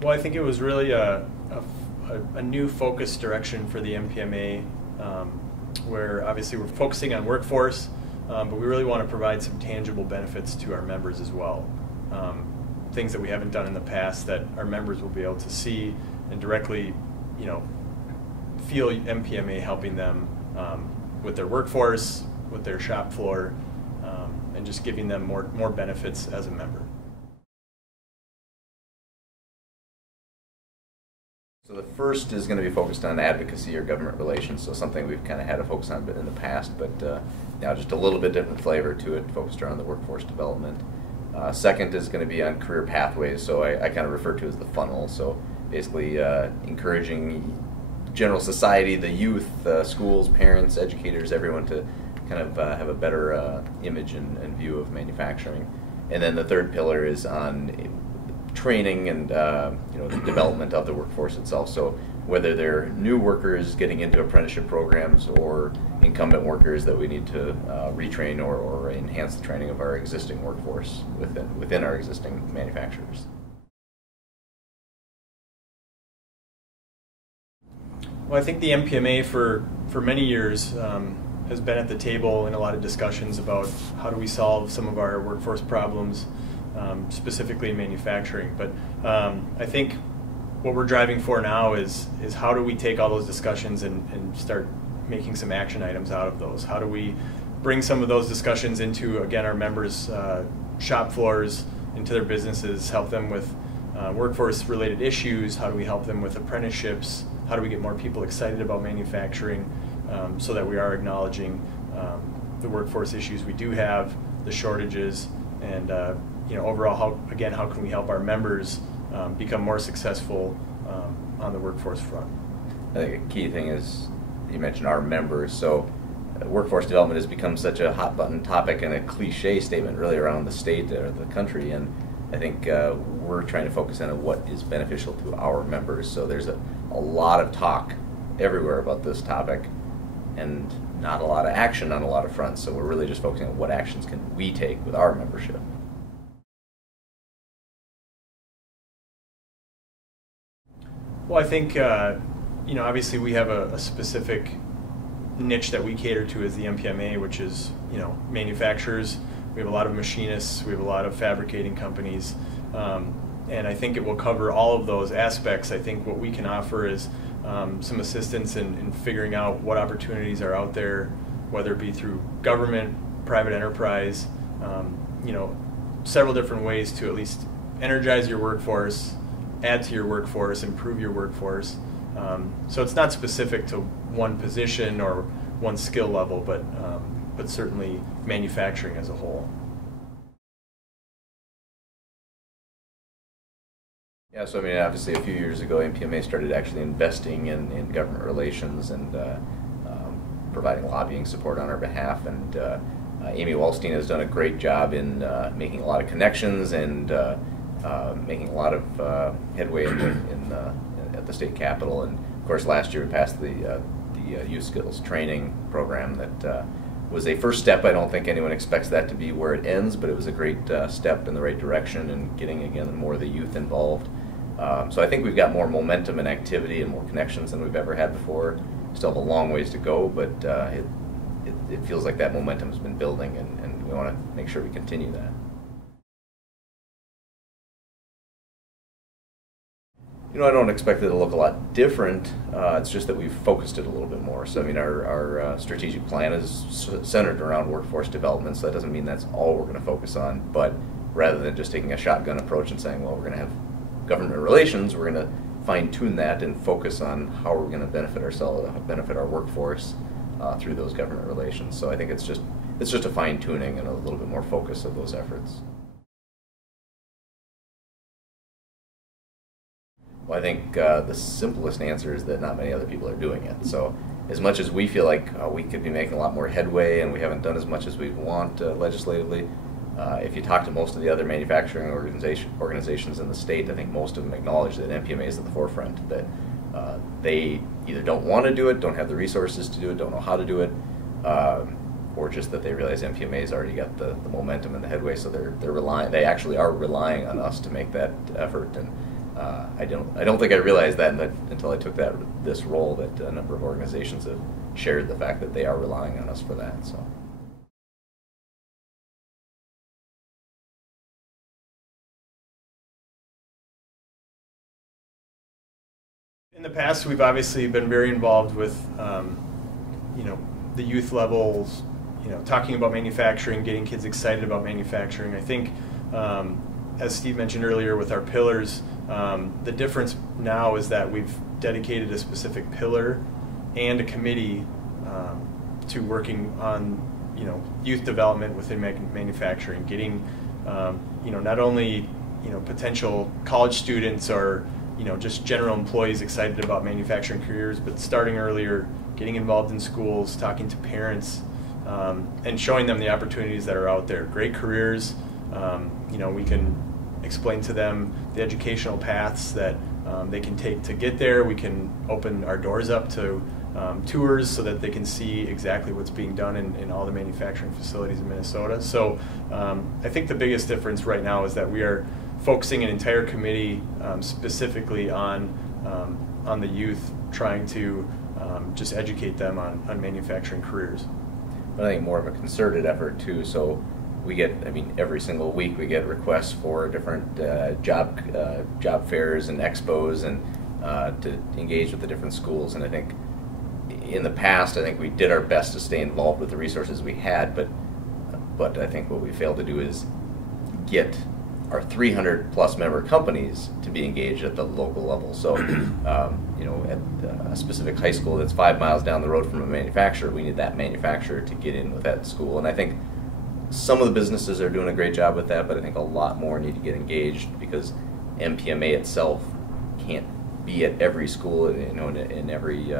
Well, I think it was really a new focus direction for the MPMA, where obviously we're focusing on workforce, but we really want to provide some tangible benefits to our members as well. Things that we haven't done in the past that our members will be able to see and directly, feel MPMA helping them with their workforce, with their shop floor, and just giving them more benefits as a member. So the first is going to be focused on advocacy or government relations, so something we've kind of had a focus on in the past, but now just a little bit different flavor to it, focused around the workforce development. Second is going to be on career pathways, so I kind of refer to as the funnel, so basically encouraging general society, the youth, schools, parents, educators, everyone to kind of have a better image and view of manufacturing. And then the third pillar is on training and the development of the workforce itself. So whether they're new workers getting into apprenticeship programs or incumbent workers that we need to retrain or enhance the training of our existing workforce within our existing manufacturers. Well, I think the MPMA for many years has been at the table in a lot of discussions about how do we solve some of our workforce problems, specifically in manufacturing. But I think what we're driving for now is how do we take all those discussions and start making some action items out of those? How do we bring some of those discussions into, again, our members' shop floors, into their businesses, help them with workforce-related issues? How do we help them with apprenticeships? How do we get more people excited about manufacturing so that we are acknowledging the workforce issues we do have, the shortages, and overall, how can we help our members become more successful on the workforce front? I think a key thing is, you mentioned our members, so workforce development has become such a hot button topic and a cliche statement really around the state or the country, and I think we're trying to focus on what is beneficial to our members. So there's a lot of talk everywhere about this topic and not a lot of action on a lot of fronts, so we're really just focusing on what actions can we take with our membership. Well, I think, obviously we have a specific niche that we cater to as the MPMA, which is, manufacturers. We have a lot of machinists, we have a lot of fabricating companies, and I think it will cover all of those aspects. I think what we can offer is some assistance in figuring out what opportunities are out there, whether it be through government, private enterprise, several different ways to at least energize your workforce, add to your workforce, improve your workforce. So it's not specific to one position or one skill level, but certainly manufacturing as a whole. Yeah, so I mean, obviously a few years ago, MPMA started actually investing in government relations and providing lobbying support on our behalf, and Amy Wallstein has done a great job in making a lot of connections and making a lot of headway at the state capitol. And of course, last year we passed the youth skills training program that was a first step. I don't think anyone expects that to be where it ends, but it was a great step in the right direction and getting, again, more of the youth involved. So I think we've got more momentum and activity and more connections than we've ever had before. Still have a long ways to go, but it feels like that momentum has been building, and we want to make sure we continue that. I don't expect it to look a lot different. It's just that we've focused it a little bit more. So I mean, our strategic plan is centered around workforce development, so that doesn't mean that's all we're going to focus on, but rather than just taking a shotgun approach and saying, well, we're going to have government relations, we're going to fine-tune that and focus on how we're going to benefit ourselves, benefit our workforce through those government relations. So I think it's just a fine-tuning and a little bit more focus of those efforts. Well, I think the simplest answer is that not many other people are doing it. So as much as we feel like we could be making a lot more headway and we haven't done as much as we want legislatively, if you talk to most of the other manufacturing organizations in the state, I think most of them acknowledge that MPMA is at the forefront, that they either don't want to do it, don't have the resources to do it, don't know how to do it, or just that they realize MPMA's already got the momentum and the headway, so they actually are relying on us to make that effort. And I don't think I realized that until I took this role, that a number of organizations have shared the fact that they are relying on us for that. So. In the past, we've obviously been very involved with, the youth levels, talking about manufacturing, getting kids excited about manufacturing. I think, as Steve mentioned earlier with our pillars, the difference now is that we've dedicated a specific pillar and a committee to working on, youth development within manufacturing, getting, not only, potential college students or just general employees excited about manufacturing careers, but starting earlier, getting involved in schools, talking to parents, and showing them the opportunities that are out there. Great careers, we can explain to them the educational paths that they can take to get there. We can open our doors up to tours so that they can see exactly what's being done in all the manufacturing facilities in Minnesota. So I think the biggest difference right now is that we are focusing an entire committee specifically on the youth, trying to just educate them on manufacturing careers. But I think more of a concerted effort too. So we get, every single week we get requests for different job fairs and expos and to engage with the different schools. And I think in the past, I think we did our best to stay involved with the resources we had, but I think what we failed to do is get our 300 plus member companies to be engaged at the local level. So, at a specific high school that's 5 miles down the road from a manufacturer, we need that manufacturer to get in with that school. And I think some of the businesses are doing a great job with that, but I think a lot more need to get engaged, because MPMA itself can't be at every school, in every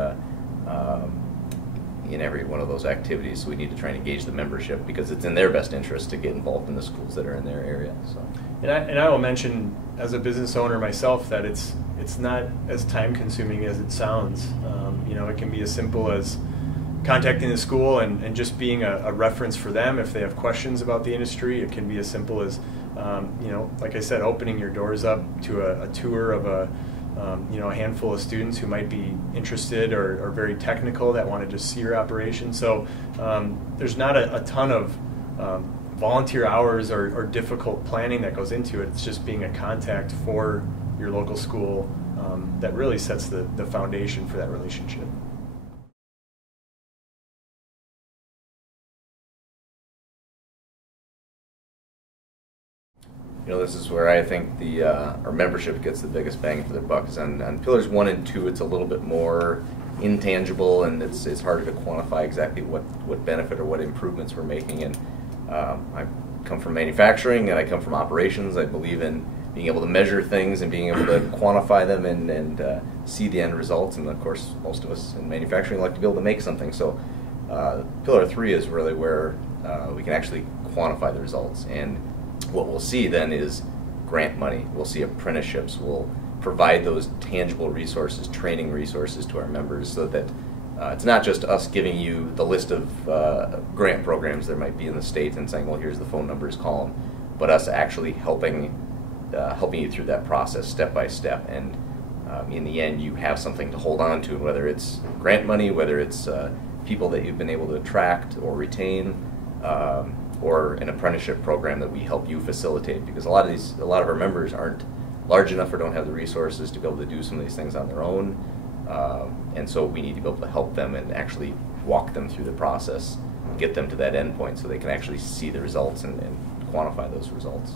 one of those activities. So we need to try and engage the membership, because it's in their best interest to get involved in the schools that are in their area. So. And I will mention, as a business owner myself, that it's not as time consuming as it sounds. It can be as simple as contacting the school and just being a reference for them if they have questions about the industry. It can be as simple as, like I said, opening your doors up to a tour of a handful of students who might be interested or very technical that want to just see your operation. So there's not a ton of volunteer hours or difficult planning that goes into it. It's just being a contact for your local school that really sets the foundation for that relationship. This is where I think our membership gets the biggest bang for their buck. Is on pillars 1 and 2, it's a little bit more intangible, and it's harder to quantify exactly what benefit or what improvements we're making. And I come from manufacturing, and I come from operations. I believe in being able to measure things and being able to quantify them and see the end results. And of course, most of us in manufacturing like to be able to make something. So pillar 3 is really where we can actually quantify the results. And what we'll see then is grant money. We'll see apprenticeships. We'll provide those tangible resources, training resources to our members, so that it's not just us giving you the list of grant programs there might be in the state and saying, well, here's the phone numbers, call them, but us actually helping you through that process step by step. And in the end, you have something to hold on to, whether it's grant money, whether it's people that you've been able to attract or retain, or an apprenticeship program that we help you facilitate, because a lot of our members aren't large enough or don't have the resources to be able to do some of these things on their own, and so we need to be able to help them and actually walk them through the process, get them to that end point so they can actually see the results and quantify those results.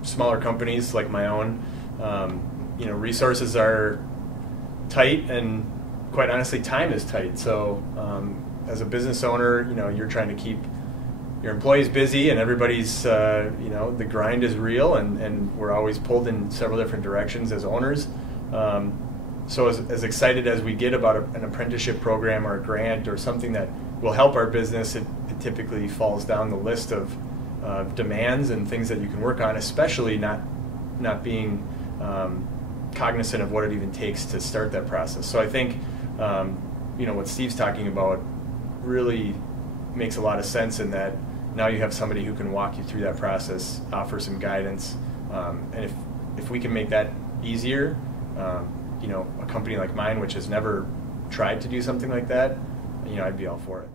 Smaller companies like my own, resources are tight, and quite honestly, time is tight. So as a business owner, you're trying to keep your employees busy, and everybody's, the grind is real, and we're always pulled in several different directions as owners. So as excited as we get about an apprenticeship program or a grant or something that will help our business, it typically falls down the list of demands and things that you can work on, especially not being cognizant of what it even takes to start that process. So I think what Steve's talking about really makes a lot of sense, in that now you have somebody who can walk you through that process, offer some guidance, and if we can make that easier, you know, a company like mine, which has never tried to do something like that, you know, I'd be all for it.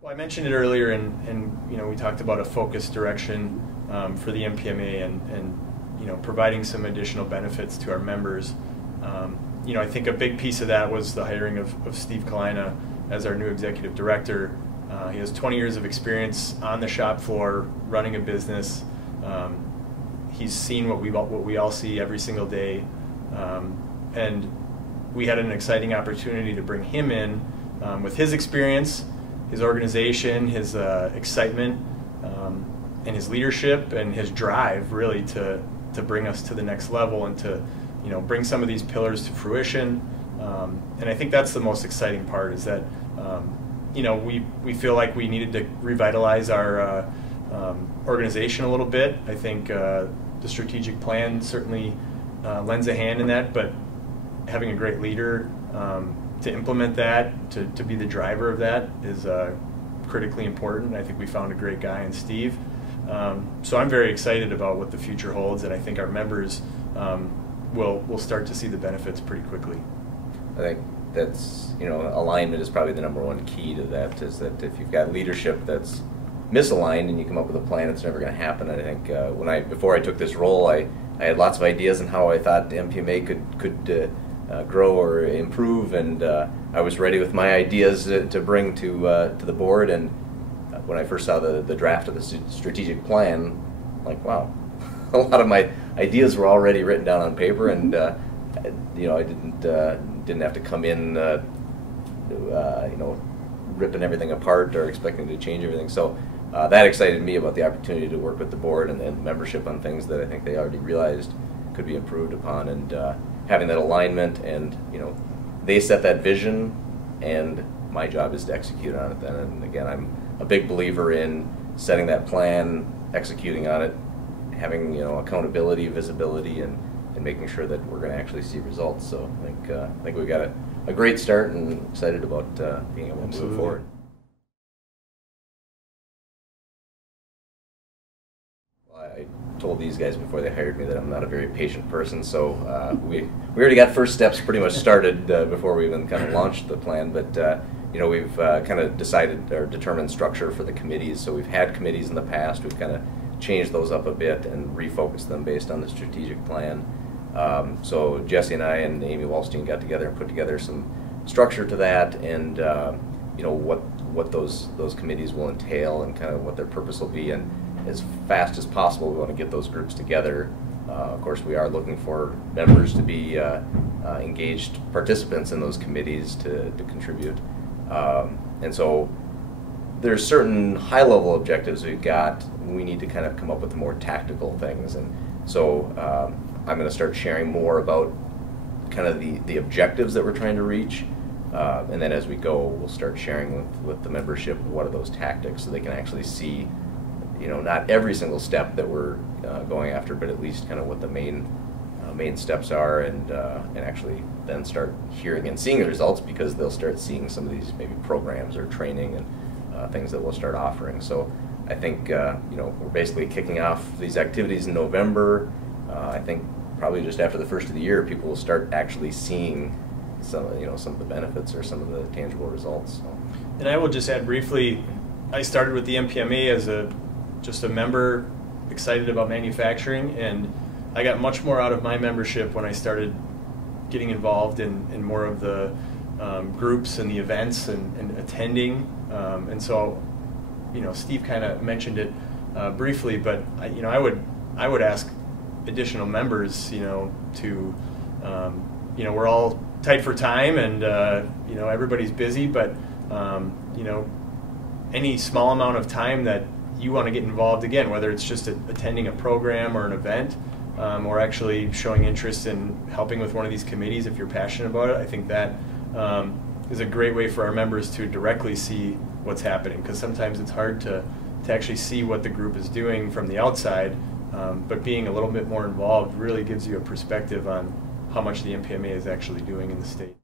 Well, I mentioned it earlier, and you know, we talked about a focused direction for the MPMA, and you know, providing some additional benefits to our members. You know, I think a big piece of that was the hiring of Steve Kalina as our new executive director. He has 20 years of experience on the shop floor running a business. He's seen what we all see every single day, and we had an exciting opportunity to bring him in with his experience, his organization, his excitement, and his leadership and his drive, really, to bring us to the next level and to, you know, bring some of these pillars to fruition. And I think that's the most exciting part, is that you know, we feel like we needed to revitalize our organization a little bit. I think the strategic plan certainly lends a hand in that, but having a great leader to implement that, to be the driver of that, is critically important. I think we found a great guy in Steve. So I'm very excited about what the future holds, and I think our members will start to see the benefits pretty quickly. I think that's, you know, alignment is probably the #1 key to that, is that if you've got leadership that's misaligned and you come up with a plan, it's never going to happen. And I think before I took this role, I had lots of ideas on how I thought the MPMA could grow or improve, and I was ready with my ideas to bring to the board. And when I first saw the draft of the strategic plan, I'm like, wow, a lot of my ideas were already written down on paper, and you know, I didn't have to come in you know, ripping everything apart or expecting to change everything. So that excited me about the opportunity to work with the board and membership on things that I think they already realized could be improved upon, and having that alignment, and you know, they set that vision, and my job is to execute on it then. And again, I'm a big believer in setting that plan, executing on it, having, you know, accountability, visibility, and making sure that we're going to actually see results. So I think we got a great start, and excited about being able to move forward. Well, I told these guys before they hired me that I'm not a very patient person, so we already got first steps pretty much started before we even kind of launched the plan. But you know, we've kind of decided or determined structure for the committees. So we've had committees in the past. We've kind of changed those up a bit and refocused them based on the strategic plan. So Jesse and I and Amy Wallstein got together and put together some structure to that, and you know, what those committees will entail and kind of what their purpose will be. And as fast as possible, we want to get those groups together. Of course, we are looking for members to be engaged participants in those committees to contribute. And so there's certain high-level objectives we've got. We need to kind of come up with more tactical things, and so I'm going to start sharing more about kind of the objectives that we're trying to reach, and then as we go, we'll start sharing with the membership what are those tactics, so they can actually see, you know, not every single step that we're going after, but at least kind of what the main steps are, and actually then start hearing and seeing the results, because they'll start seeing some of these maybe programs or training and things that we'll start offering. So I think you know, we're basically kicking off these activities in November. I think probably just after the first of the year, people will start actually seeing some of the benefits or some of the tangible results. So. And I will just add briefly, I started with the MPMA as just a member excited about manufacturing, and I got much more out of my membership when I started getting involved in more of the groups and the events and attending. And so, you know, Steve kind of mentioned it briefly, but you know, I would ask additional members, you know, to you know, we're all tight for time, and you know, everybody's busy, but you know, any small amount of time that you want to get involved, again, whether it's just attending a program or an event, or actually showing interest in helping with one of these committees if you're passionate about it, I think that is a great way for our members to directly see what's happening, because sometimes it's hard to actually see what the group is doing from the outside, but being a little bit more involved really gives you a perspective on how much the MPMA is actually doing in the state.